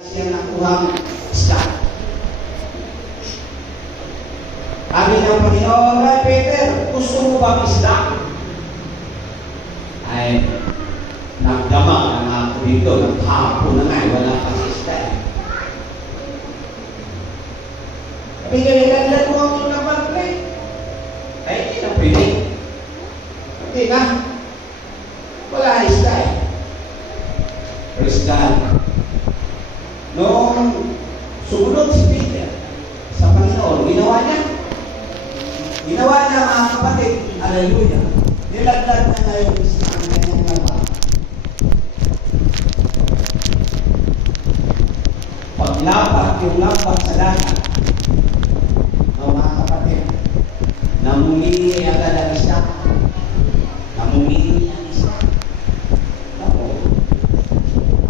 Siya nakuhang isda. Sabi ng Panginoon, "Ay Peter, gusto mo bang isda?" Ay, nagdama na ako dito, naghapo na nga, wala kasi isda. Sabi nga, ilan mo ang naman, ay, hindi na pwede. Hindi na. Wala isda eh. Praise God. Noong sumunod si Peter sa Panginoon, ginawa niya mga kapatid, hallelujah, nilaglag na ngayon sa kanyang lapa. Paglapat yung lampak sa dagat, mga kapatid, namumili agad ang isa. Namumili ang isa. Ako,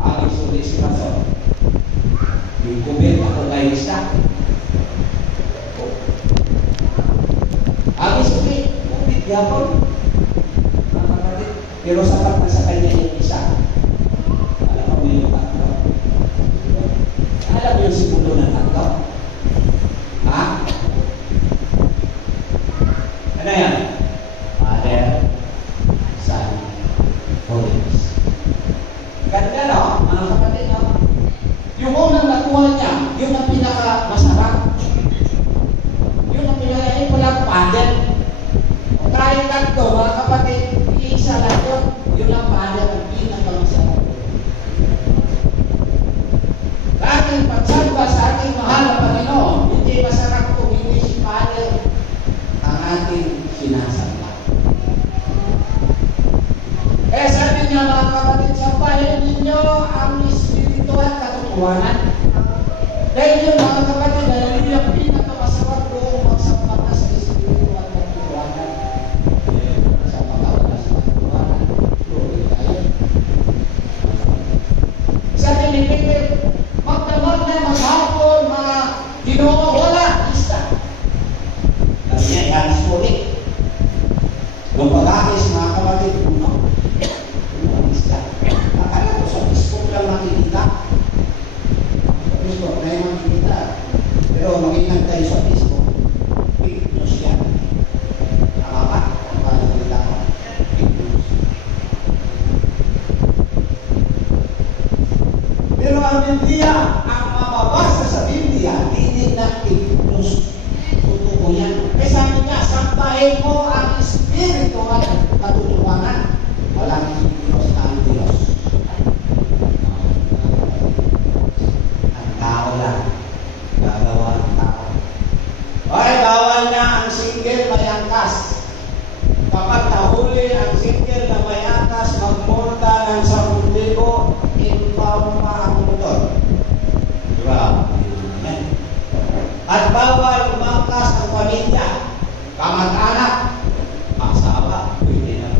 alis ulit si Pastor. Yung kubit ako kayo isa. Alis ulit, kubit yapon. Pero sapat na sa kanya yung isa. Alam mo yung tatlo? Alam mo yung simulo ng tatlo? Ha? Ano yan? Father, Son, Holy Ghost. Ganda no? Mga kapatid no? Yung unang nakuha niya, yun ang pinaka-masarap. Yun ang pinaka-masarap. Walang Father. Kahit tatlo, mga kapatid, isa lang yun. Yun ang Father ang pinaka-masarap. Sa ating pagsamba sa ating mahal na Panginoon, hindi masarap kung hindi si Father ang ating sinasamba. Kaya sabi niya mga kapatid, sampahin ninyo ang spiritual katotohanan. Dahil yun mga kapatid, dahil yung pinakamasarap doon magsamba ka sa spiritual katotohanan. Sa makawala sa katotohanan, glory tayo. Sabi ni Peter, magdamag na maghapon, mga Ginoo, wala, isa. Sabi niya, yan sulit. Yung pag-akis mga kapatid, akala ko sa Facebook lang makikita. Sa Facebook na yung makikita. Pero mag-ingat tayo sa Facebook. Fake news yan. Tama ba? Ang panasalita ko. Fake news. Pero ang Biblia, ang mababasa sa Biblia, hindi na fake news. Totoo yan. Kaya sabi niya, sampahin mo ang spiritual katotohanan. Walang Diyos na ang Diyos. Ang tao lang. Gagawa ng tao. Okay, bawal na ang single may angkas. Kapag nahuli ang single na may angkas, magmulta ng 10,000, impound pa ang motor. Grabe. At bawal umangkas ang pamilya. Kamag-anak. Asawa. Pwede na.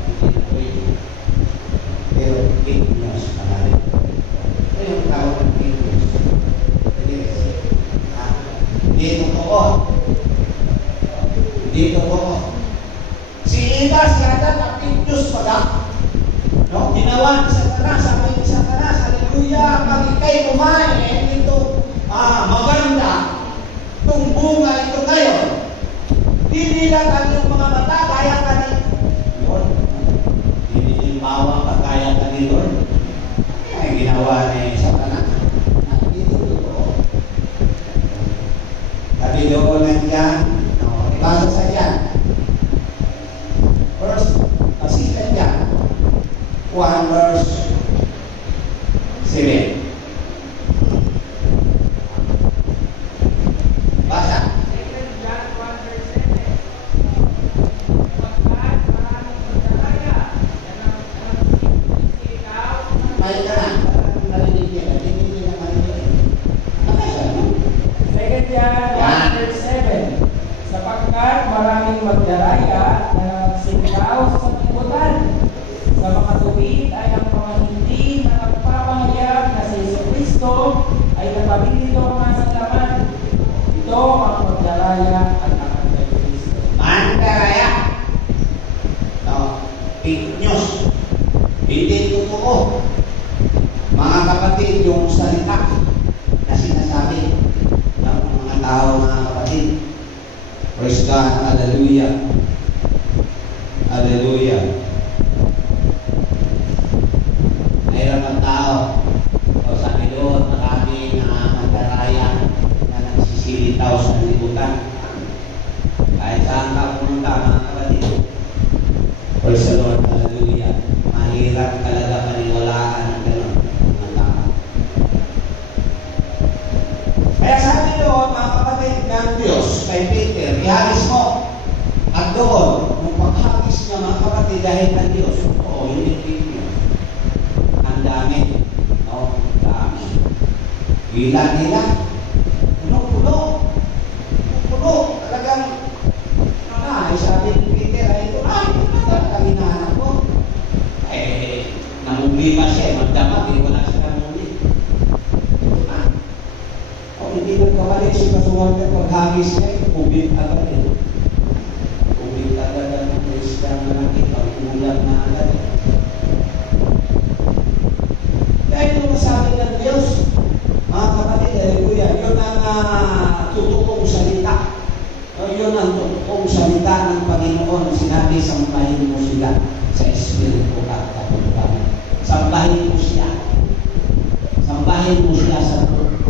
Pero fake news pala rin. Ito yung tawag ng fake news. Hindi totoo. Hindi totoo. Si Eva, si Adan, ang fake news pala. No? Ginawa ni Satanas, sabi ni Satanas, hallelujah, pag ikay kumain, ito maganda. Itong bunga ito ngayon. Dinilang ang iyong mga mata, kaya ka ni Lord. Bawang pagkaya ka ni Lord. Ay, ginawa ni Satanas. Hindi totoo. Sabi doon nandiyan, ibasa sa yan. First, pasikan yan. 1 verse 7. Basa. May ka na. Narinig niya. Narinig niya na marinig. Second John 1:7. Sapagkat maraming magdaraya na singkaw sa sanlibutan. Sa mga tuwid ay ang mga hindi na nagpapahayag na si Jesucristo ay napabilito ang mga laman. Ito ang magdaraya at ang Antikristo. Mandaraya. No. Fake news. Hindi totoo. Mga kapatid, yung salita mga kapatid, dahil ng Diyos, oo, hindi yun. Ang dami. No? Ang dami. Hila-hila. Puno-puno. Puno. Talagang, sabi ni Peter, ito talagang hinahanap ko. Namumli pa siya, magdamat, hindi ko na siya namumli. Hindi nagkamalit si Pastor Walter paghagis niya, kubit agad eh. Kubit agad ang Christian na nakipag-ulam na agad. Dahil ito masabi ng Diyos, mga kapatid, hallelujah, yun ang tutupong salita. Yun ang tutupong salita ng Panginoon. Sinabi, sambahin mo sila sa Espiritu at Katutuan. Sambahin mo siya. Sambahin mo siya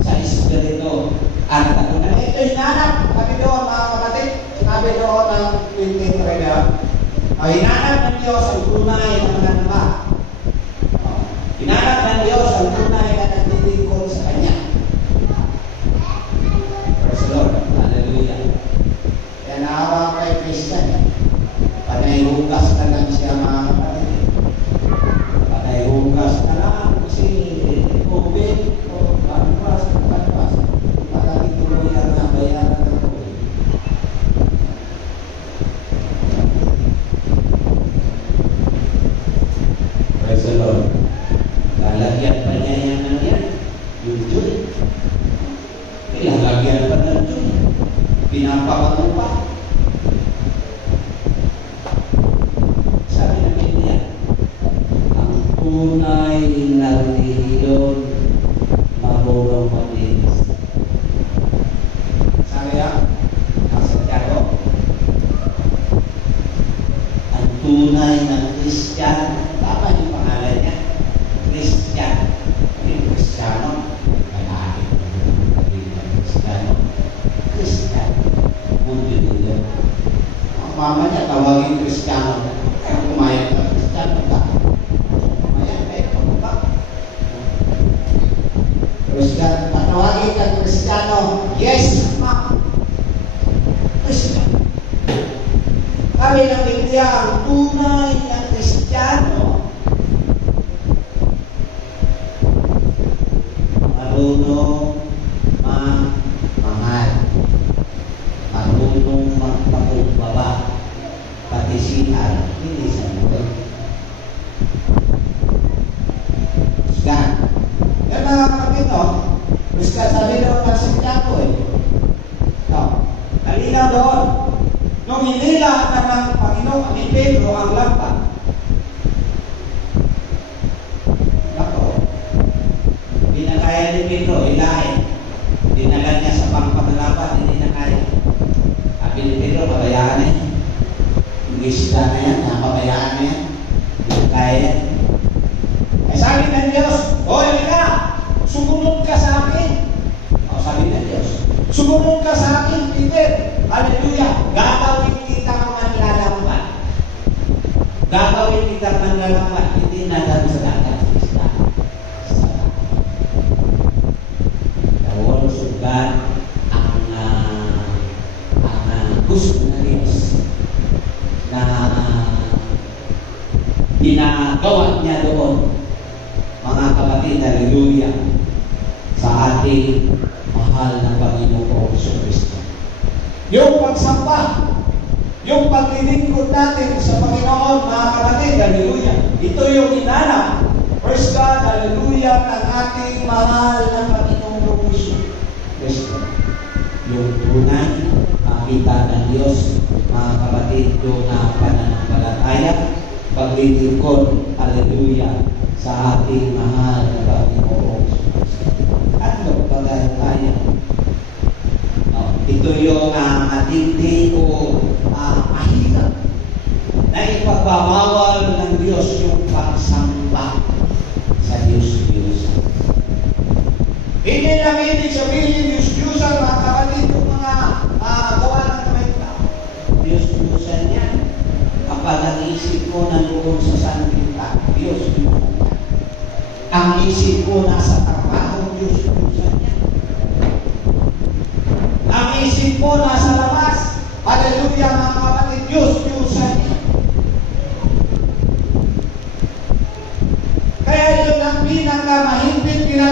sa Espiritu at Katutuan. Ito yung hinanap. Sabi doon, mga kapatid, sinabi doon ng 23. Hinanap ng Diyos ang tunay na mananamba. Hinanap ng Diyos ang tunay na naglilingkod sa Kanya. Praise the Lord. Hallelujah. Kaya naawa kay Christian. Panay hugas na lang siya, mga kapatid. Panay hugas na lang kasi COVID o kanpas. Pagkakituloy ang nabayaran ng COVID. Praise the Lord. Lalagyan pa niya yan. Yung Jun. Lalagyan pa ng Jun. Pinapakano pa. Sabi ng Biblia, ang tunay na relihiyon marunong maglinis. Sabi yan, ang Santiago, ang tunay na Kristiyan, tama yung pangalan niya, Kristiyan. Yung Kristiyano, malaki ng Kristiyano. Kristiyan. Ang mama niya tawagin Kristiyano. Kaya kumayag ka Kristiyano ka. Kumayag kayo ka. Kristiyano. Patawagin ka Kristiyano. Yes, ma. Kristiyano. Sabi ng Biblia, ang tunay na Kristiyano marunong mahal. Marunong magpakumbaba. Pati siya, hindi sa mundo. Kristyan. Yan mga kapatid, no? Kristyan, sabi doon ng Santiago eh. No? Nalinaw doon. Nung hinila ng Panginoon ni Pedro ang lampa. Nako. Pinakaya ni Pedro, ilahin. Dinala niya sa pangpaglapat, hindi na kaya. Sabi ni Pedro, pabayaan eh. Yung isda na yan, pabayaan na yan. Hindi kaya yan. Ay sabi ng Diyos, halika, sumunod ka sa akin. Sabi ng Diyos, sumunod ka sa akin, Peter. Hallelujah. Gagawin kita manlalambat. Gagawin kita manlalambat. Hindi natin sa dagat sa isda. God ang gusto na Diyos na ginagawa niya doon, mga kapatid, hallelujah, sa ating mahal na Panginoon sa Kristo. Yung pagsamba, yung paglilingkod natin sa Panginoon, mga kapatid, hallelujah, ito yung hinanap, praise God, hallelujah, ng ating mahal na Panginoon Kristo. Yung tunay, makita ng Diyos, mga kapatid, yung pananampalataya, paglilingkod, hallelujah, sa ating mahal na Panginoon Kristo. At magpagaya. Ito yung matindi o mahirap na ipagbawal ng Diyos yung pagsamba sa Diyos-Diyos. Hindi lang ibig sabihin Diyos-Diyosan, mga kapatid, yung mga gawa ng kamay tao. Diyos-Diyosan yan. Kapag ang isip ko nandoon sa sanlibutan, Diyos-Diyosan yan. Ang isip ko nasa trabaho, Diyos-Diyosan yan. Ang isip ko nasa labas, hallelujah, mga kapatid, Diyos-Diyosan yan.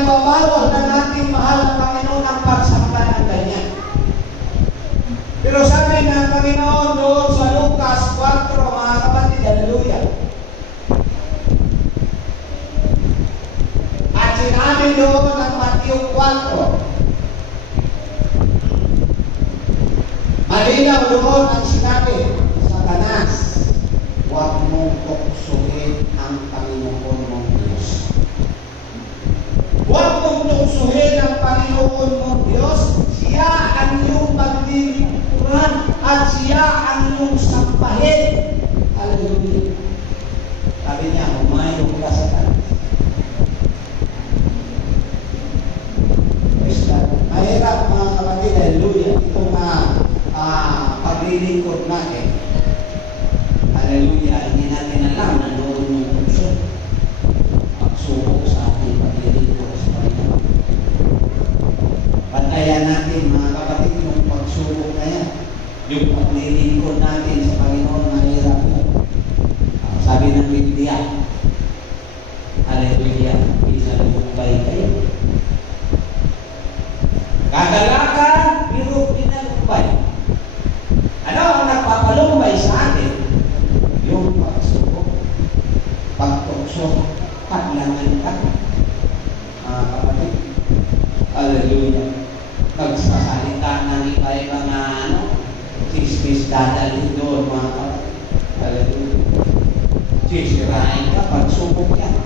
bawal na nating mahal na Panginoon ang pagsamba ng ganyan. Pero sabi ng Panginoon doon sa Lucas 4, mga kapatid, hallelujah. At sinabi doon ng Matthew 4, malinaw doon ang sinabi, Satanas, huwag mong tuksuhin ang Panginoon mong Diyos. Huwag mong tuksuhin ang Panginoon mong Diyos. Siya ang iyong paglilingkuran at siya ang iyong sampahin. Hallelujah. Sabi niya, humayo ka sa Satanas. Mahirap mga kapatid, hallelujah. Itong paglilingkod natin. Hallelujah. Hindi natin alam na doon yung tukso. Pagsubok sa ating paglilingkod sa Panginoon. Bantayan natin mga kapatid yung pagsubok na yan. Yung paglilingkod natin sa Panginoon na hirap mo. Sabi ng Biblia, hallelujah, pinalumbay kayo. Kagalakan, pero pinalumbay. Ano ang nagpapalumbay sa atin? Yung pagsubok, pagtukso, paglangan ka. Mga kapatid, hallelujah. Nagsasalita ng iba-ibang chismis dadalhin doon, mga kapatid. Hallelujah. Sisirain ka, pagsubok yan,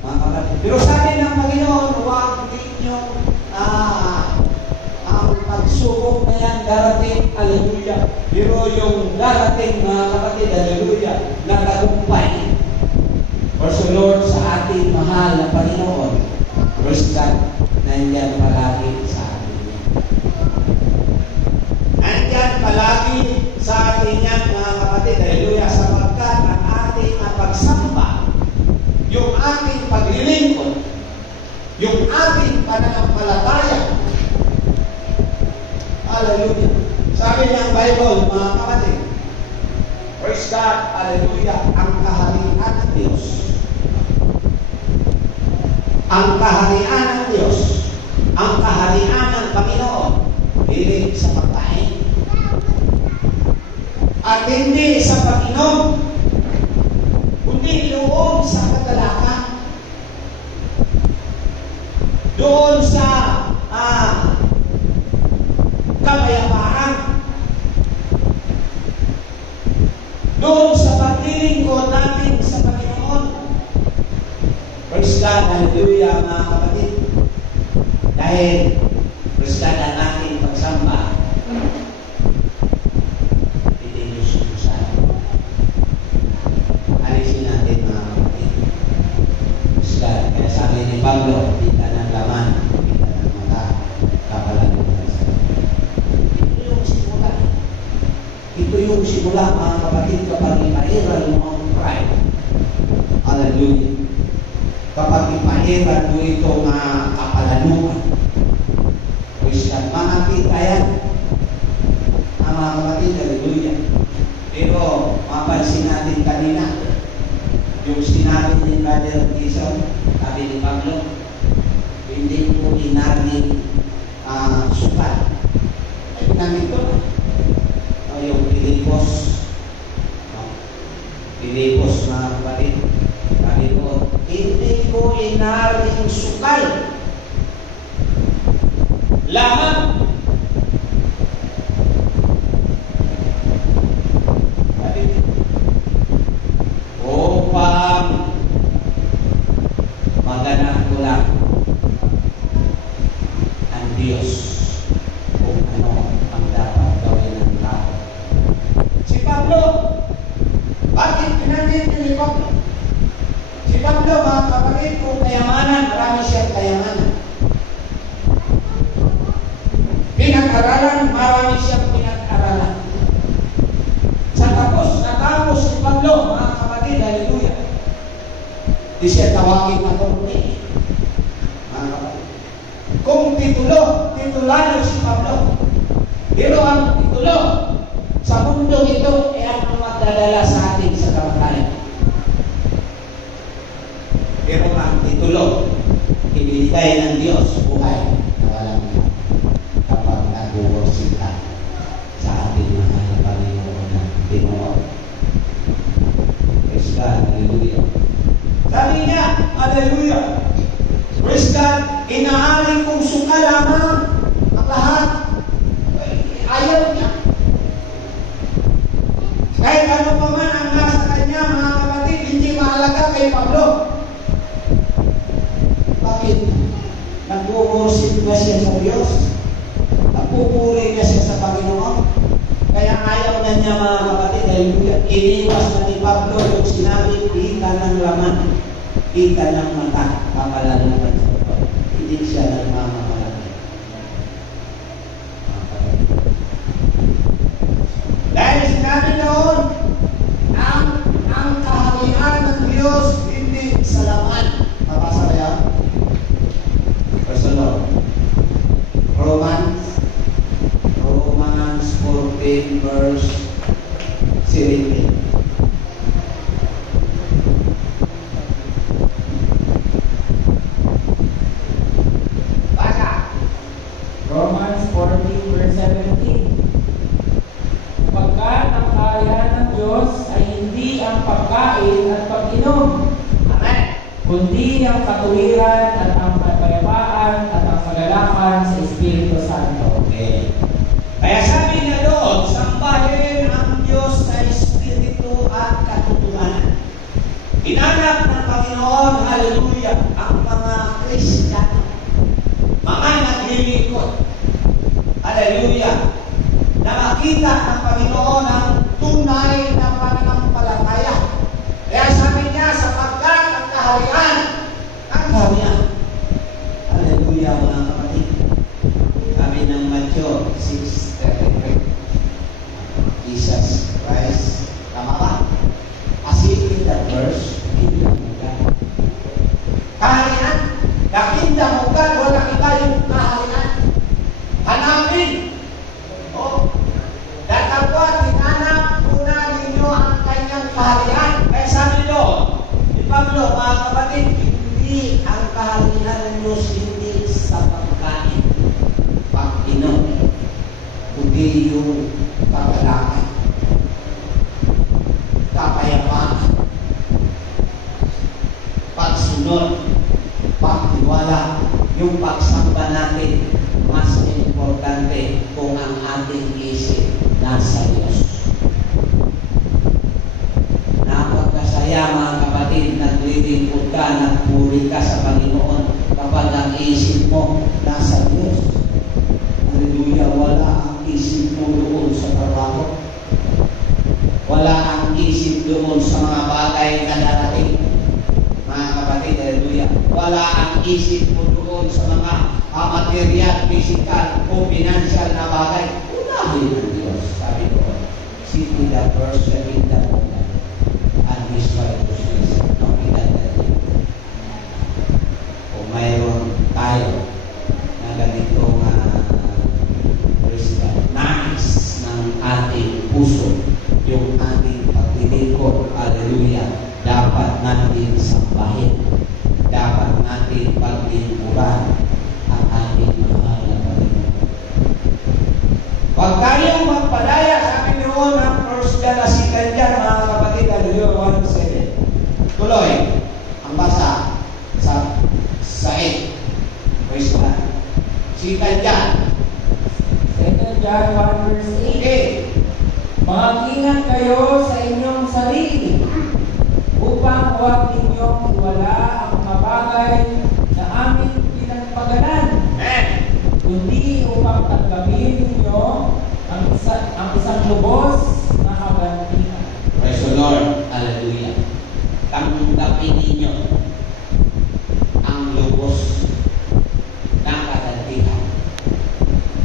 mga kapatid. Pero sabi ng Panginoon, huwag ninyong ang pagsubok na yan darating, hallelujah. Pero yung darating, mga kapatid, hallelujah, na tagumpay. Verse Lord, sa ating mahal na Panginoon, verse God, nandyan palagi sa atin yan. Nandyan palagi sa atin yan, mga kapatid, hallelujah, sapagkat ang ating pagsamba, yung ating paglilingkod, yung ating pananampalataya, hallelujah. Sabi ng Bible, mga kapatid, praise God, hallelujah, ang kaharian ng Diyos. Ang kaharian ng Diyos, ang kaharian ng Panginoon, hilig sa pagkain. At hindi sa pag-inom, kundi doon sa kagalakan. Doon sa kapayapaan. Doon sa paglilingkod natin sa Panginoon. Praise God, hallelujah, mga kapatid. Dahil, praise God, ang ating pagsamba, hindi nyo sumusan. Alisin natin, mga kapatid. Praise God, kaya sabi ni Pablo, kita ng laman, kita ng mata, kapalagutan. Ito yung simula, mga kapatid, kapag ipairal mo ang pride. Hallelujah. Kapag ipairal mo itong kapalanukan. Christian, makakita yan. Mga kapatid, hallelujah. Pero, mapansin natin kanina, yung sinabi ni Brother Tison, sabi ni Pablo, hindi po inaring sukat. Ay, namin ito. Yung Pilipos, mga kapatid, sabi ko, hindi ko inaring sukal. Lamang. Upang maganap ko lang ang Diyos kung ano ang dapat gawin ng tao. Si Pablo, bakit pinansin ni Pablo? Si Pablo, mga kapatid, kung kayamanan, marami siyang kayamanan. Pinag-aralan, marami siyang pinag-aralan. Natapos si Pablo, mga kapatid, hallelujah. Di siya tawagin na torne. Mga kapatid. Kung titulano si Pablo. Pero ang titulo, sa mundo ito, ay ang magdadala sa atin sa kamatayan. Pero ang titulo, hindi binigay ng Diyos buhay na walang hanggan kapag nag-worship ka sa ating mahal na Panginoon na Pinoon. Praise God, hallelujah. Sabi niya, hallelujah. Praise God, inaari kong suka lamang ang lahat. Ayaw niya. Kahit ano pa man ang nasa kanya, mga kapatid, hindi mahalaga kay Pablo. Bakit? Nag-worship na siya sa Diyos. Nagpupuri na siya sa Panginoon. Kaya ayaw na niya, mga kapatid, hallelujah. Iniwas na ni Pablo yung sinabi, di ka ng laman, di ka ng mata, papalalaman sa Pablo. Hindi siya nagmamamalaki. Dahil sinabi noon, ang kaharian ng Diyos hindi sa laman. Mabasa na yan? Verse Lord. Romans 14 verse 17. Basa. Romans 14 verse 17. Sapagkat ang kaharian ng Diyos ay hindi ang pagkain at pag-inom, Amen. kundi ang katuwiran at ang kapayapaan at ang kagalakan sa Espiritu Santo. Okay. Kaya sabi niya doon, sambahin ang Diyos na Espiritu at katotohanan. Inanap ng Panginoon, hallelujah, ang mga Kristiyano, mga naglilingkod, hallelujah, na makita ng Panginoon ang tunay na pananampalataya. Kaya sabi niya, sapagkat ang kaharian, hallelujah, mga kapatid. Sabi ng Matthew 6:33, Jesus Christ, tama ba? As in that verse, kingdom of God. Kaharian, the kingdom of God, wala kita yung kaharian. Hanapin. O, datapot, hinanap muna ninyo ang kanyang kaharian. Kaya sabi doon, ni Pablo, mga kapatid, hindi ang kaharian ng Diyos, hindi sa pagkain, pag-inom, kundi yung paglalakad, kapayapaan, pagsunod, pagtiwala, yung pagsamba natin, mas importante kung ang ating isip nasa Diyos. Napagkasaya, mga kapatid, naglilingkod ka, nagpuri ka sa Panginoon kapag ang isip mo nasa Diyos. Hallelujah, wala ang isip mo doon sa trabaho. Wala ang isip doon sa mga bagay na darating. Mga kapatid, hallelujah. Wala ang isip mo doon sa mga material, physical o financial na bagay. Unahin ng Diyos. Sabi ko, seek ye the first the kingdom of God and His righteousness. No, kung mayroon tayo na ganitong nais ng ating puso, yung ating paglilingkod, hallelujah, dapat natin sambahin, dapat natin paglingkuran ang ating mahal na Panginoon. Huwag tayong magpadaya, sabi noon ng First John na sikan dyan, mga kapatid, hallelujah, 1:7. Tuloy, ang basa sa 8. Praise God. Sikan dyan. 2 John 1 verse 8. Okay. Mag-ingat kayo sa inyong sarili upang huwag ninyong iwala ang mga bagay na aming pinagpagalan, kundi upang tanggapin ninyo ang isang lubos na kagantihan. Praise the Lord. Hallelujah. Tanggapin ninyo ang lubos na kagantihan.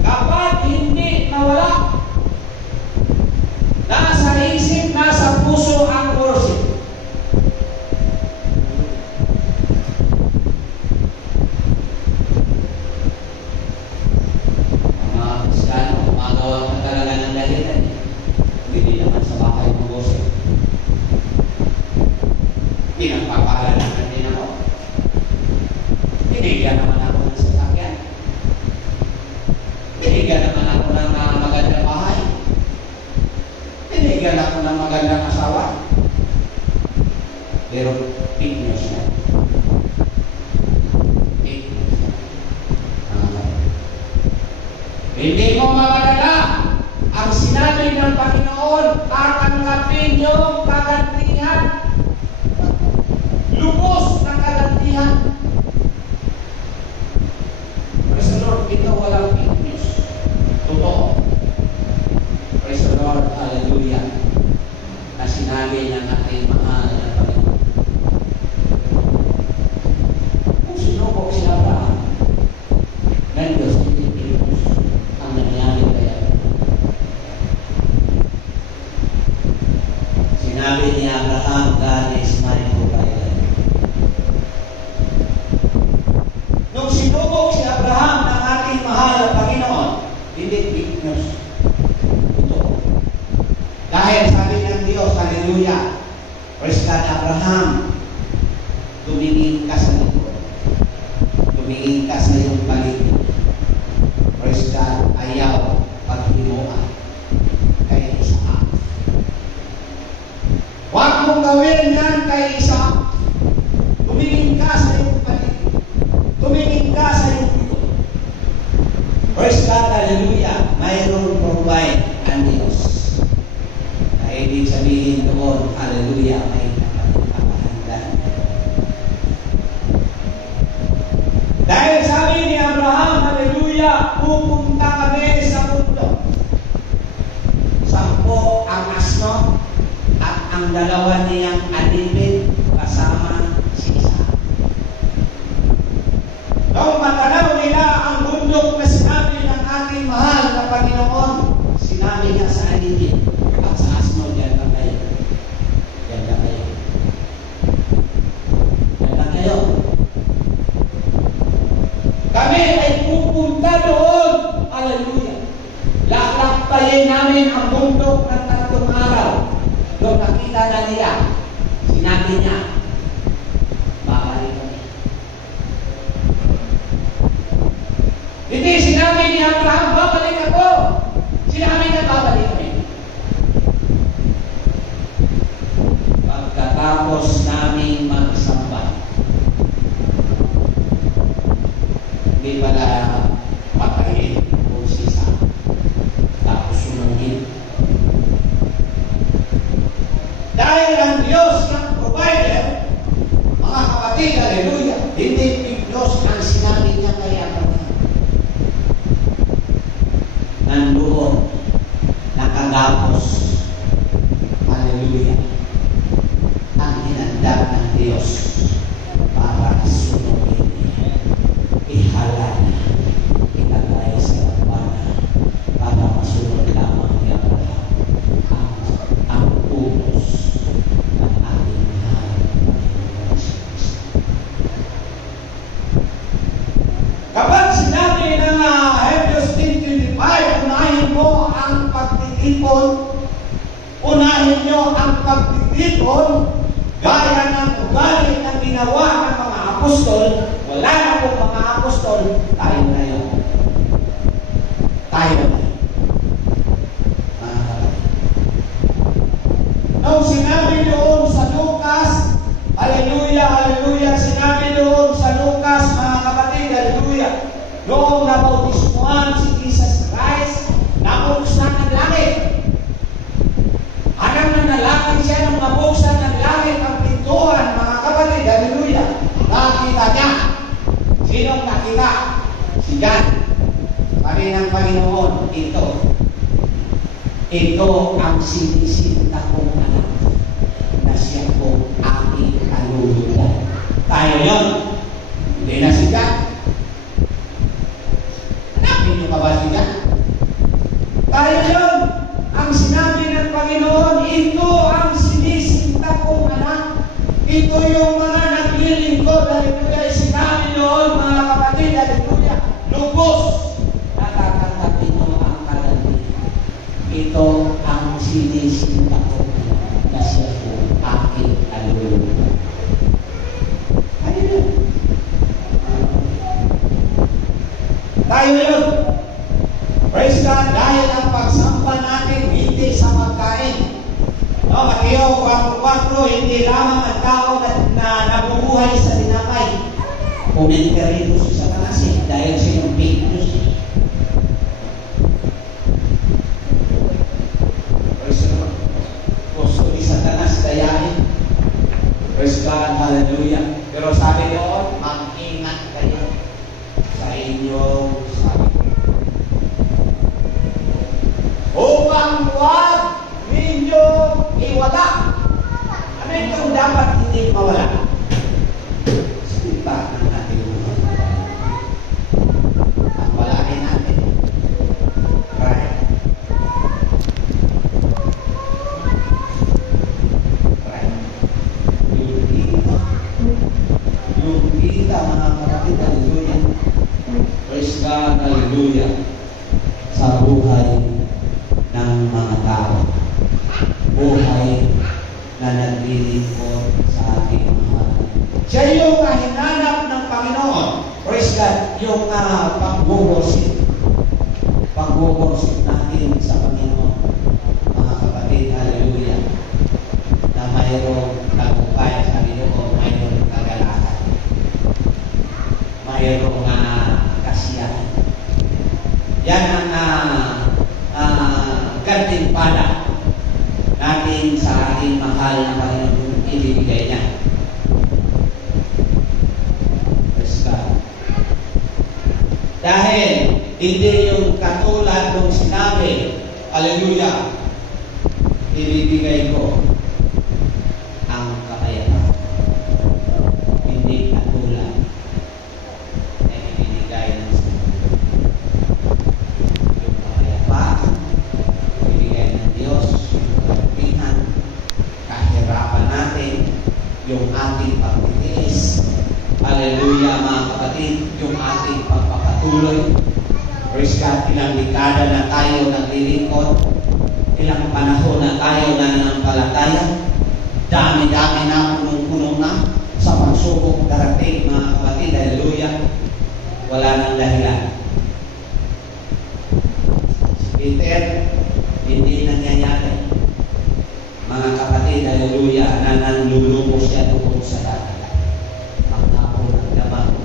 Kapag hindi nawala, nasa isip, nasa puso ang worship. Mga Kristiyano, magawa ka talaga ng dahilan. Hindi naman sa bahay ng worship. Binigyan naman ako ng magandang bahay. Binigyan ako ng magandang asawa. Pero fake news yan. Fake news yan. Hindi mo mamadala. Ang sinabi ng Panginoon, tatanggapin niyong kagantihan. Lubos na kagantihan. Praise the Lord, ito walang fake news. Totoo. Praise the Lord, hallelujah. Na sinabi ng ating mahal na Panginoon. Kung sinubok si Abraham, ng Diyos, hindi ang nangyari kaya. Sinabi ni Abraham, God is my provider. Nung sinubok si Abraham ng ating mahal na Panginoon, hindi fake news. Ito. Dahil sabi ng Diyos, hallelujah, praise God, Abraham, tumingin ka sa likod. Tumingin ka sa iyong paligid. Praise God, ayaw paghimuan kay Isaac. Huwag mong gawin yan kay Isaac. Tumingin ka sa iyong paligid. Tumingin ka sa iyong likod. Praise God, hallelujah, mayroon provide ang Diyos. Na ibig sabihin doon, hallelujah, may napagpapahandaan. Dahil sabi ni Abraham, hallelujah, pupunta kami sa mundo. 10 ang asno at ang 2 niyang alipin kasama si Isaac. Noong matanaw nila ang bundok na sinabi ng ating mahal na Panginoon, sinabi niya sa alipin at sa asno, diyan lang kayo. Diyan lang kayo. Diyan lang kayo. Kami ay pupunta doon. Hallelujah. Lakakbayin namin ang bundok ng 3 araw. Doon nakita na nila. Sinabi niya, babalik kami. Hindi sinabi ni Abraham, babalik ako. Sinabi niya, babalik kami. Pagkatapos namin magsamba, hindi pala patayin o sisa. Tapos sunugin. Dahil ang Diyos ng provider, mga kapatid, hallelujah, hindi Diyos ang sinabi niya kay Abraham. Nandoon, nakagapos, hallelujah, ang hinanda ng Diyos para sunugin. Ihalal, ilagay sa labanan para masunod lamang ni Abraham ang utos ng ating mahal na Panginoon Jesus. Kapag sinabi ng Hebrews 10:25, unahin mo ang pagtitipon, unahin nyo ang pagtitipon gaya ng ugali na ginawa ng mga apostol. Wala na pong mga apostol, tayo na yun. Tayo na yun. Nung sinabi doon sa Lucas, hallelujah, hallelujah, sinabi doon sa Lucas, mga kapatid, hallelujah, noong nabautismuhan si Jesus Christ, nabuksan ng langit. Anong nanalangin siya ng mabuksan ng langit ang pintuan, mga kapatid, hallelujah, nakita niya. Sinong nakita? Si John. Sabi ng Panginoon, ito ang sinisinta kong anak na siya kong aking kaluluwa. Tayo yun. Hindi na si John. Hanapin niyo pa ba si John? Tayo yun. Ang sinabi ng Panginoon, ito ang sinisinta kong anak. Ito yung mga naglilingkod. Hallelujah. Sinabi noon, mga kapatid, hallelujah, lubos, natatanggapin mo ang kalandian. Ito ang sinisinta ko na siya po aking kaluluwa. Ano yun? Tayo yun. Praise God, dahil ang pagsamba natin hindi sa pagkain. No, Mateo 4:4, hindi lamang ang tao na nabubuhay sa dinamay. Pumunta rito si Satanas dahil siya yung fake news. Praise God. Gusto ni Satanas dayain. Praise God, hallelujah. Pero sabi doon, mag-ingat kayo sa inyong sabi. Upang huwag ninyo iwala. Ano itong dapat hindi mawala? Salita ng ating buhay. Ang walain natin. Pride. Pride. Yung kita mga kapatid, hallelujah. Praise God, hallelujah. Sa buhay ng mga tao. Buhay na naglilingkod sa ating mga. Siya yung hinanap ng Panginoon. Praise God, yung pag-worship. Pag-worship natin sa Panginoon. Mga kapatid, hallelujah. Na mayroong tagumpay sa Panginoon, mayroong kagalakan. Mayroong kasiyahan. Yan ang gantimpala natin sa ating mahal na Panginoon ibibigay niya. Praise God. Dahil hindi yung katulad ng sinabi, hallelujah, ibibigay ko ang kapayapaan. Hindi katulad na ibibigay ng yung kapayapaan, ibibigay ng Diyos, kahirapan natin, yung ating pagtitiis. Hallelujah, mga kapatid, yung ating pagpapatuloy. Praise God, ilang dekada na tayo naglilingkod, ilang panahon na tayo nananampalataya, dami-dami na punong-puno na sa pagsubok darating, mga kapatid. Hallelujah, wala nang dahilan. Peter, hindi nangyayari. Mga kapatid, hallelujah, na nanlulubos siya doon sa dagat. Magtapo ng damang,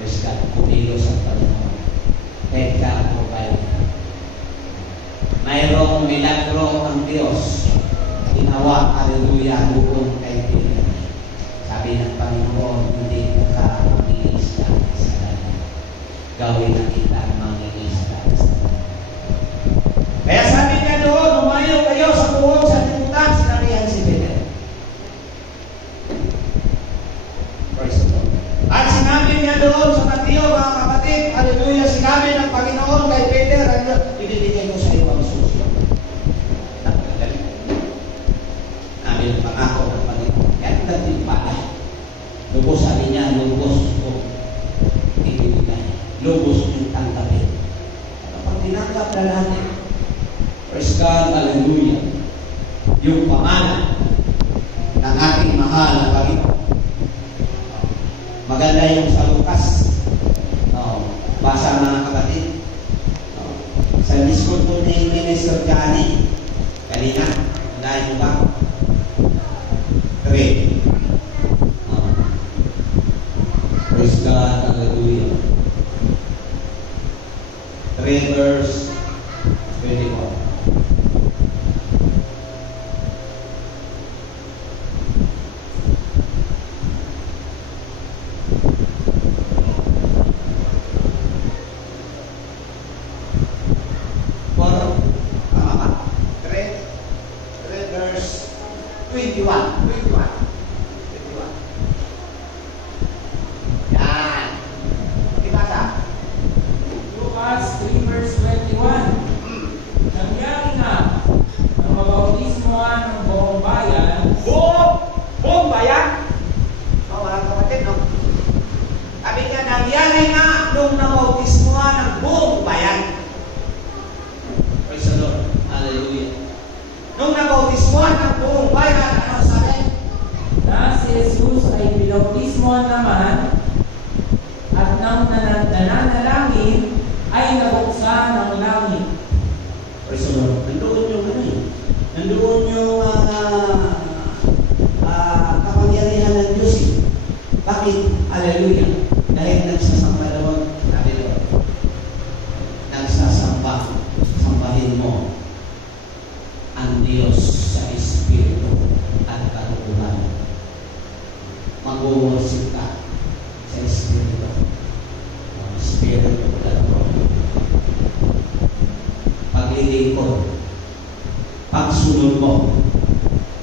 praise God, kumilos ang Panginoon. Teka, provide. Mayroong milagro ang Diyos. Ginawa, hallelujah, doon kay Peter. Sabi ng Panginoon, hindi ka mag-iisda sa dagat. Gawin na kita mag-iisda sa dagat. Kaya sabi niya doon, umayo kayo sa buhok sa liputan, sinabihan si Peter. Praise the Lord. At sinabi niya doon sa Mateo, mga kapatid, hallelujah, sinabi ng Panginoon kay Peter, ibibigay ko sa iyo ang susi. Nabi ng pangako ng Panginoon. Kaya natin pala. Lubos, sabi niya, lubos ko ibibigay. Lubos yung tanggapin. Kapag tinanggap na natin, praise God, hallelujah, yung pamana ng ating mahal na Panginoon. Maganda yung sa Lucas. Basa mga kapatid. Sa discord po ni Minister Johnny, kanina, dahil mo ba? 3. Praise God, hallelujah. 3 verse 24. Verse 21. Yan. Ibasa. Lucas 3 verse 21. Nangyari na na mabautismoan ng buong bayan. Buong bayan? Walang kapatid, no? Sabi nga, nangyari na nung namautismoan ng buong bayan. Praise the Lord. Hallelujah. Nung nabautismoan ng buong bayan, ano sabi? Na si Jesus ay binautismoan naman at nang nananalangin ay ay nabuksan ang langit. Praise the Lord. Nandoon yung ano eh. Nandoon yung kapangyarihan ng Diyos eh. Bakit? Hallelujah. Dahil nagsasamba doon. Sabi doon. Nagsasamba. Sambahin mo ang Diyos sa Espiritu at katutunan. Mag-worship ka sa Espiritu. Espiritu at katutunan. Paglilingkod, pagsunod mo.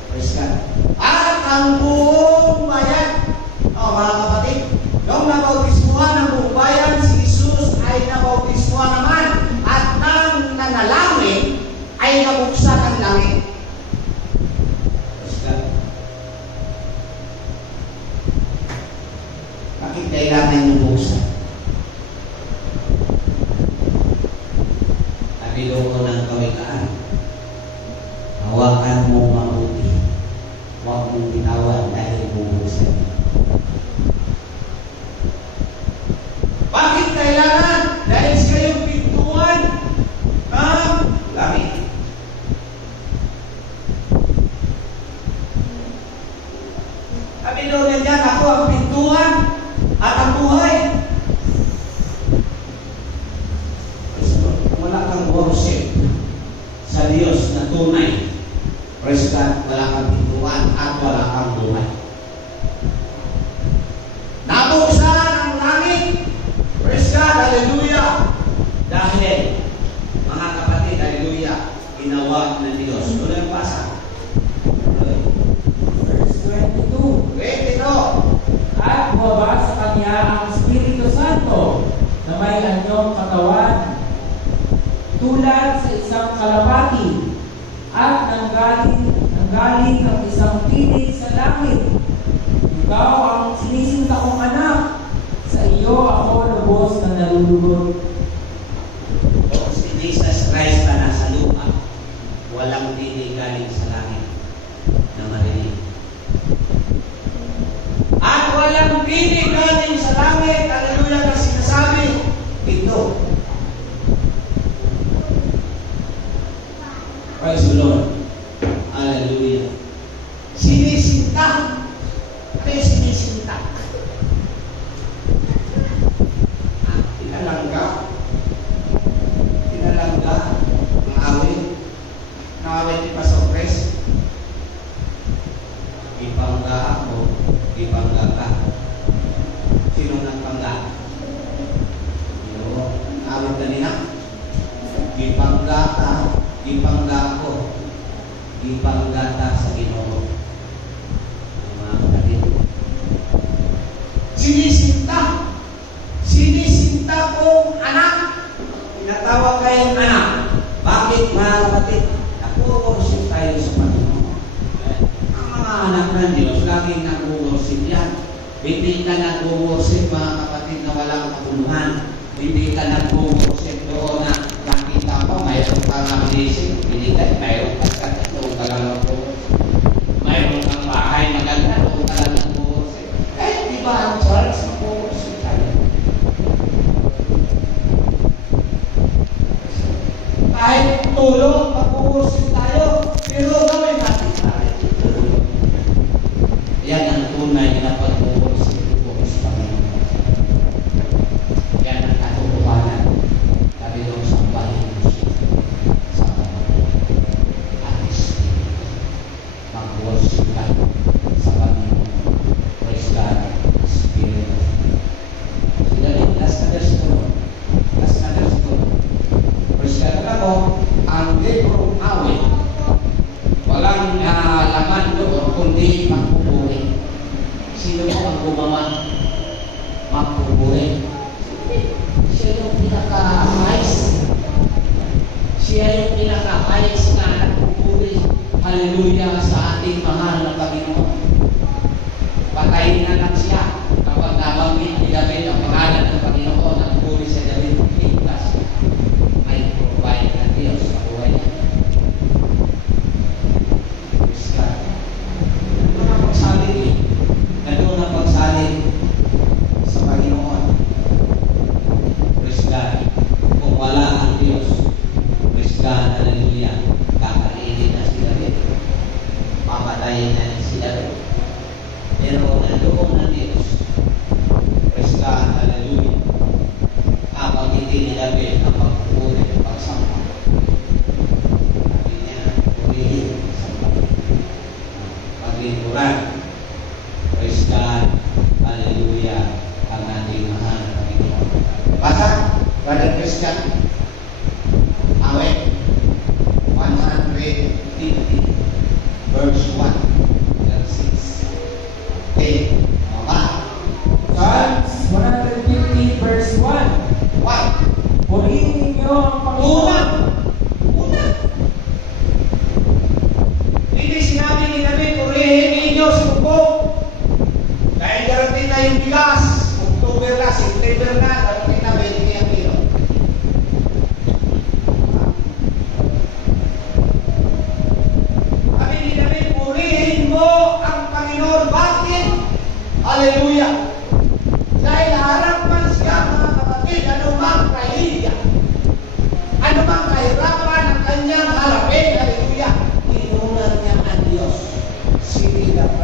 Praise God. At ang buong bayan, mga kapatid, nung nabautismuhan ng buong bayan, si Jesus ay nabautismuhan naman at nang nanalangin ay nabuksan ang langit. Praise God. Bakit kailangan yung buksan? Biloko ng kawikaan. Hawakan mo mabuti. Huwag mong bitawan dahil bubuksan. Bakit kailangan? Dahil sa iyong pintuan ng langit. Sabi doon yan, ako ang pintuan at ang buhay. Wala kang worship sa Diyos na tunay. Praise God, wala kang pintuan at wala kang buhay. Nabuksan ang langit. Praise God, hallelujah. Dahil, mga kapatid, hallelujah, ginawa ng Diyos. Ito lang basa. Verse 22. At bumaba sa kanya ang Espiritu Santo na may anyong katawan tulad sa isang kalapati at nanggaling ng isang tinig sa langit. Ikaw ang sinisinta kong anak, sa iyo ako lubos na nalulugod. Si Jesus Christ na nasa lupa, walang tinig galing sa langit na marinig. At walang tinig galing sa langit, hallelujah, na sinasabi, ito. Praise the Lord. Hallelujah. Sinisinta. Ano yung sinisinta? Tinalangga. Tinalangga. Ang awit. Ang awit ni Pastor Chris. Ipangga ako. Ipangga ka. Sino nagpangga? Ang awit kanina. Ipangga ka. Ipangga ko, ipanggata sa Ginoo. Mga kapatid. Sinisinta kong anak. Tinatawag kayong anak. Bakit, mga kapatid? Nag-worship tayo sa Panginoon. Ang mga anak ng Diyos, laging nag-worship yan. Hindi ka nag-worship, mga kapatid, na walang katuluhan. Hindi ka nag-worship doon na nakita mo, mayroon kang amazing, binigay, mayroon kang sakit, doon ka lang nag-worship. Mayroon kang bahay maganda, doon ka lang nag-worship. Kahit di ba ang church, nag-worship tayo. Kahit tulong, mag-worship tayo, pero gawin natin tayo. Yan ang tunay na pag-worship ko sa Panginoon. Yan ang katotohanan. Sabi doon sa bahay ng sa at mag-worship ka sa Panginoon. Praise God, Spirit. Sila last na verse ko. Praise God. Alam mo, ang librong awit, walang laman doon, kundi magpupuri. Sino mo ang gumawa? Magpupuri. Siya yung pinaka-ayos. Siya yung pinaka-ayos na nagpupuri. Hallelujah sa ating mahal na Panginoon. Patayin na lang siya kapag nabanggit ni David ang pangalan ng Panginoon ang puri sa David. Ligtas. May provide ng Diyos sa buhay niya. Praise God. Ito na pagsalit eh. Ito na pagsalit sa Panginoon. Praise God. Kung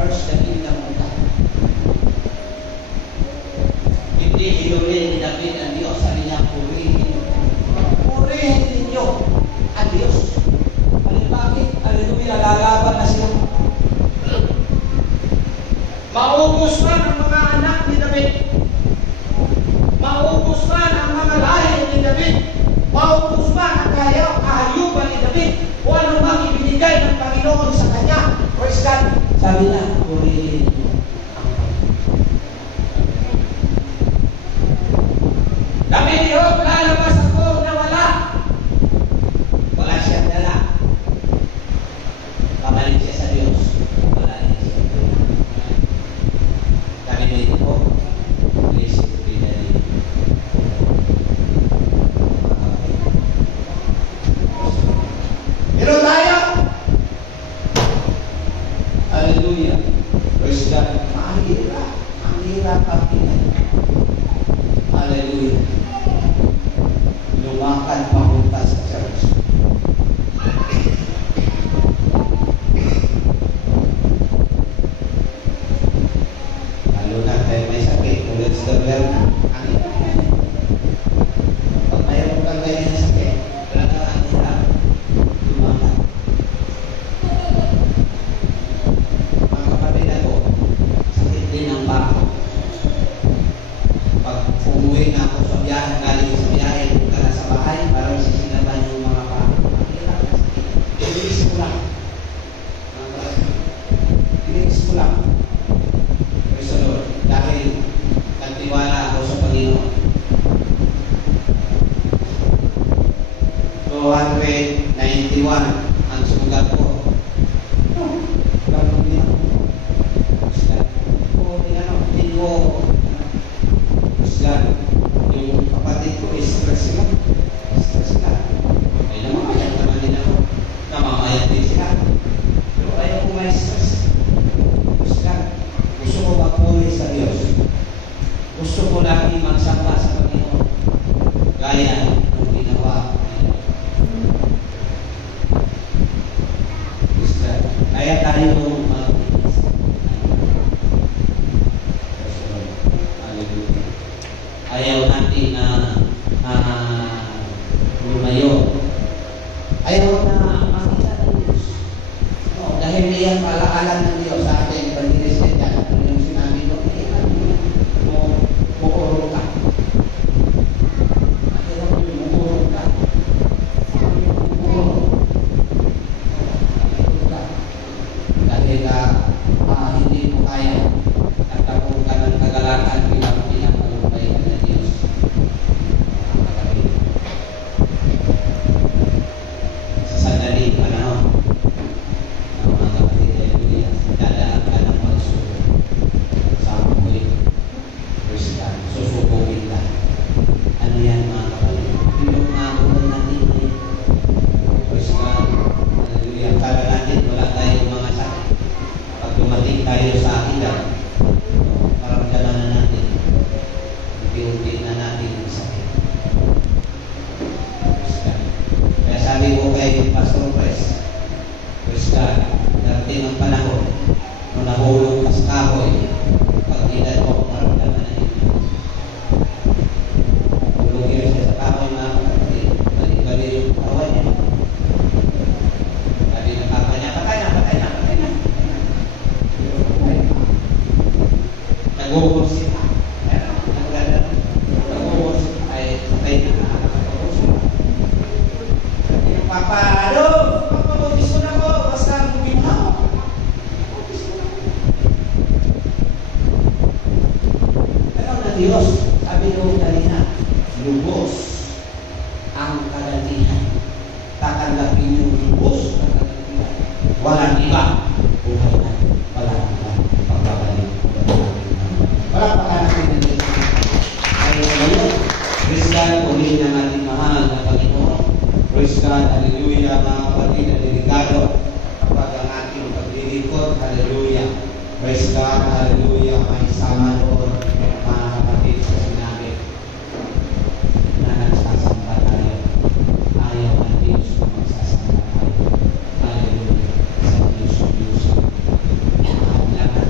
first the kingdom of God. Hindi inulit ni David ang Diyos. Sabi niya, purihin. Purihin ninyo ang Diyos. Bakit? Hallelujah, lalaban na sila. Maubos man ang mga anak ni David. Maubos man ang mga lahi ni David. Maubos man ang kahayupan ni David. O ano mang ibinigay ng Panginoon sa kanya. Praise God. Sabi na, purihin niyo ang Panginoon. David, lalabas ako na wala. Wala siyang dala. Pabalik siya sa Diyos. Wala niya siya. Sabi nito po, please be ready. Pero tayo, hallelujah, praise God, mahirap ang pinay. Hallelujah. Lumakad papunta sa church. Lalo na tayo may sakit, tulad sa Berna. Pag mayroon kang ganyan na sakit, wala ka ang hirap. Lumakad. Mga kapatid ako, sakit din ang bako. Pag umuwi na ako sa biyahe, galing sa biyahe, punta na sa bahay, parang sisinaban yung mga bako. Hirap na sakit. Ilis mo lang. Ilis mo lang. Praise the Lord. Dahil nagtiwala ako sa Panginoon. 291 ang sugat ko. Ganun din ako. Hindi ko yung kapatid ko stress sila. Ay namamayat naman din ako. Namamayat din sila. Pero ayaw ko may stress. Gusto ko magpuri sa Diyos. Gusto ko lagi magsamba sa Panginoon. Gaya ng ginawa. Kaya tayo ayaw natin na lumayo. Ayaw na makita ng Diyos. No, dahil niyan palaalan ng Diyos sa ating pag-irisip yan. Ano yung sinabi doon? Mukurong ka. Ayaw mo mukurong ka. Mukurong ka. Dahil hindi mo kaya nagtapong ka ng kagalakan bilang pinapalupay ka ng Diyos. Sa sandali panahon ng mga kapatid, hallelujah, dadaan ka ng magsubok sa amoy. Praise God. Susubukin ka. Ano yan mga kapatid? Yung nakunan natin eh. Praise God. Hallelujah. Kala natin wala tayong mga sakit. Pag dumating tayo sa edad, maramdaman na natin. Unti-unti na natin ang sakit. Praise God. Kaya sabi ko kay Pastor Pres, praise God, darating ang panahon nung nahulog ka sa kahoy, pag edad mo, maramdaman na ito. Hulog yun siya sa kahoy mga kapatid. Balik-balik yung katawan niya. Sabi ng papa niya, patay na. Nag-uusip ka. Nag-uusip ay patay na. Sabi ng papa, magpapabis ko na ko, basta bumitaw. Magpapabis ko na ko. Pero na Diyos, sabi nung kanina, lubos ang kagantihan. Tatanggapin yung lubos ang kagantihan. Walang iba. Buhay na. Walang iba. Pagbabalik. Palakpakan natin ng Diyos. Ayaw ngayon. Praise God, purihin ang ating mahal na Panginoon. Praise God, hallelujah, mga kapatid na delikado kapag ang ating paglilingkod, hallelujah. Praise God, hallelujah, may sama doon, mga kapatid sa sinabi na nagsasamba tayo. Ayaw ng Diyos kung magsasamba tayo. Hallelujah, sa Diyos. Lahat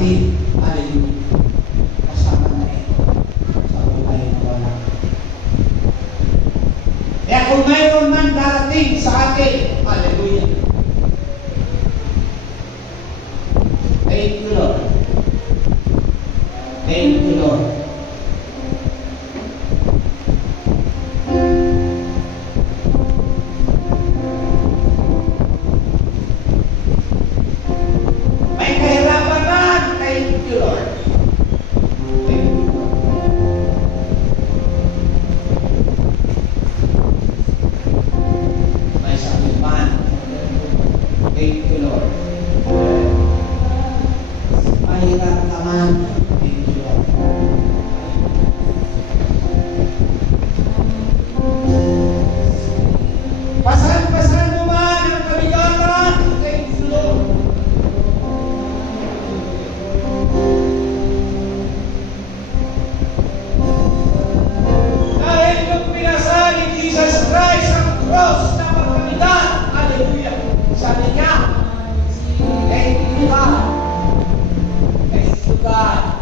darating. Hallelujah. Kasama na ito sa buhay na wala. Kaya kung mayroon man darating sa atin, hallelujah. Thank you, Lord. Thank you, Lord. May kahirapan man. Thank you, Lord. Thank you, Lord. May sakit man. Thank you, Lord. Mahirap naman. Thank you, Lord. Pasan-pasan mo man ang kabigatan. Thank you, Lord. Dahil yung pinasa ni Jesus Christ ang cross na pagkamitan. Hallelujah. Sabi niya, thank you, God. Thank you, God.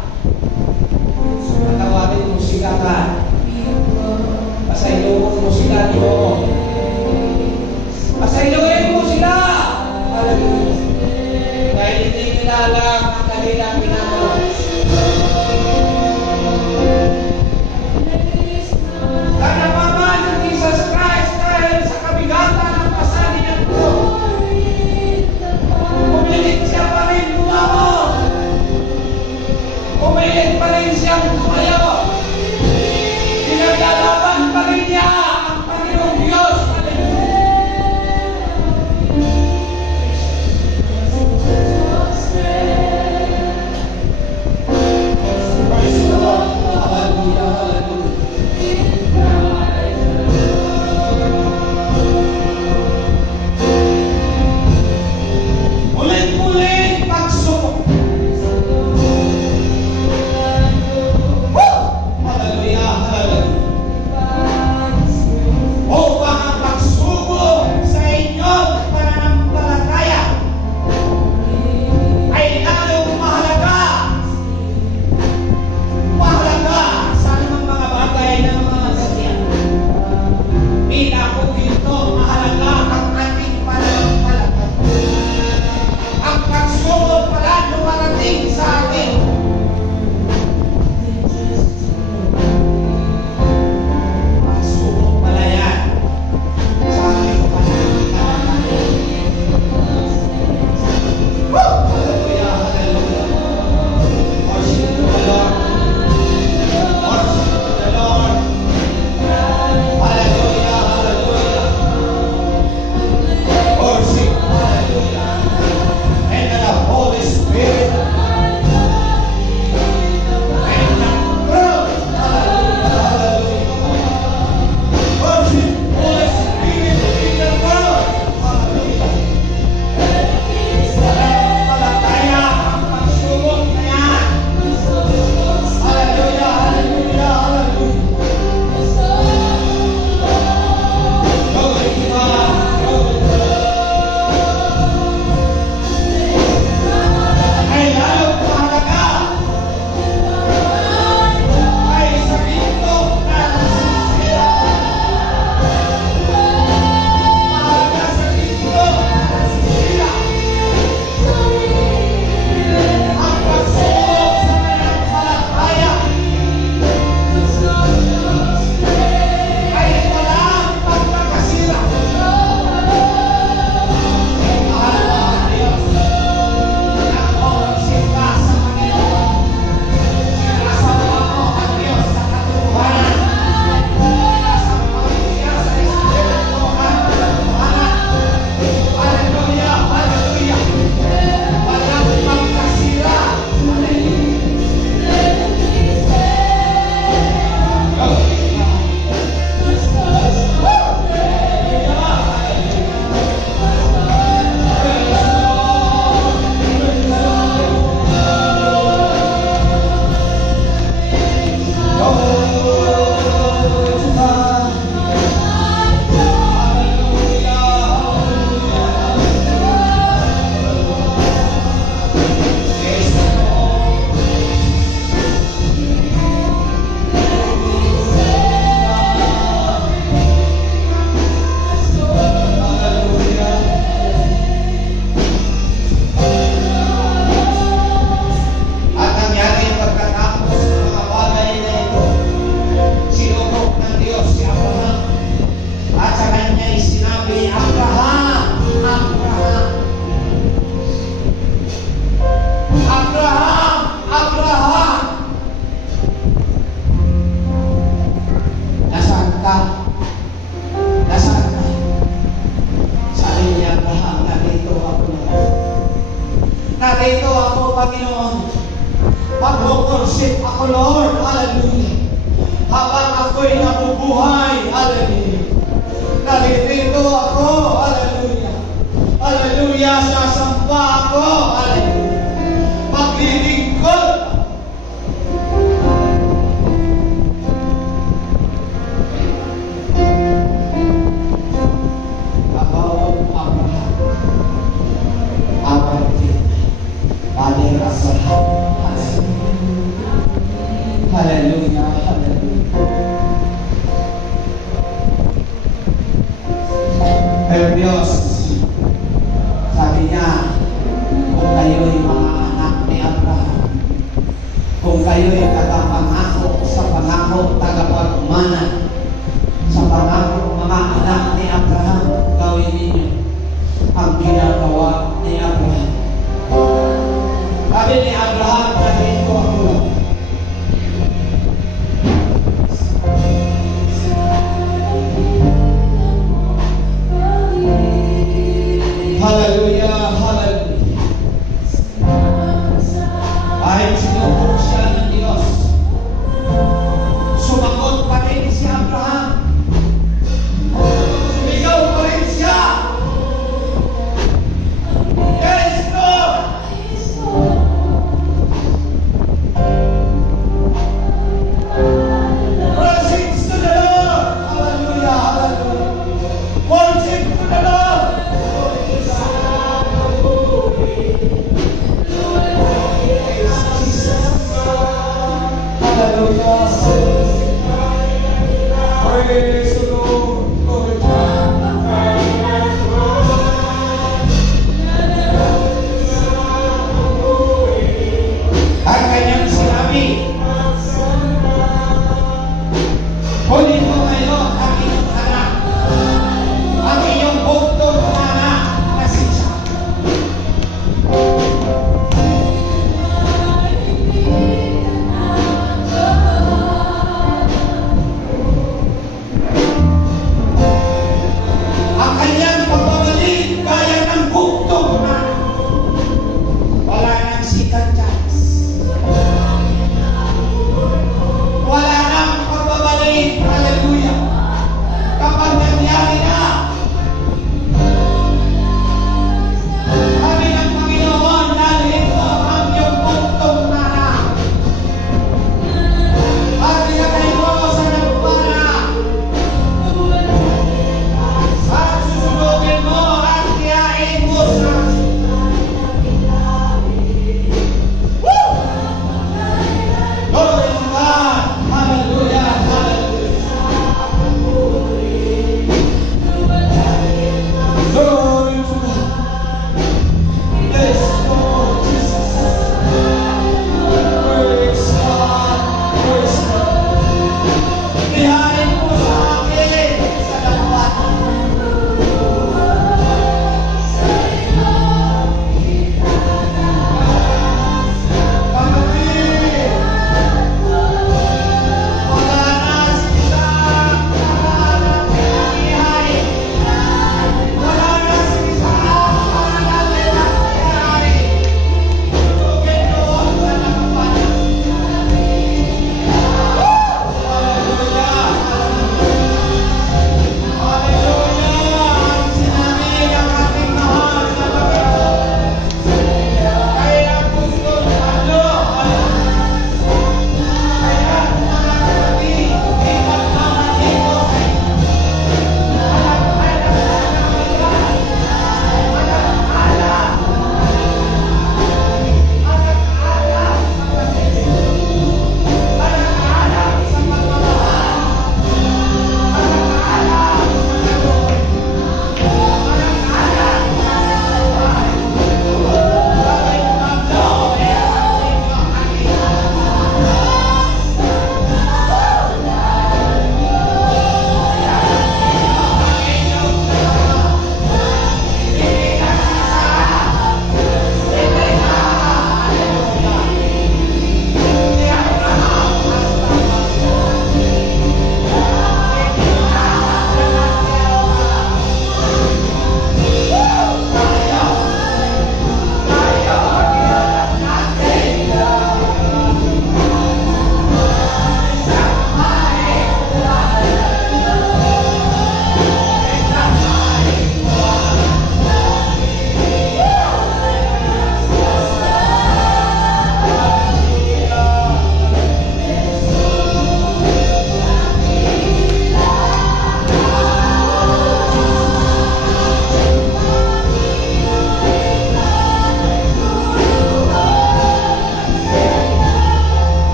narito ako, Panginoon. Mag-worship ako, Lord. Hallelujah. Habang ako'y nabubuhay. Hallelujah. Narito ako. Hallelujah. Hallelujah. Sasamba ako. Hallelujah. Maglilingkod ako. Hallelujah, hallelujah. Pero Diyos, sabi niya, kung kayo'y mga anak ni Abraham, kung kayo'y tagapangako sa pangako tagapagmana, sa pangako mga anak ni Abraham, gawin ninyo ang ginagawa ni Abraham. Sabi ni Abraham, narito ako. Hallelujah, hallelujah. Ay, sinubok siya ng Diyos. Sumagot pa rin si Abraham. Sumigaw pa rin siya.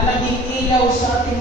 na naging ilaw sa ating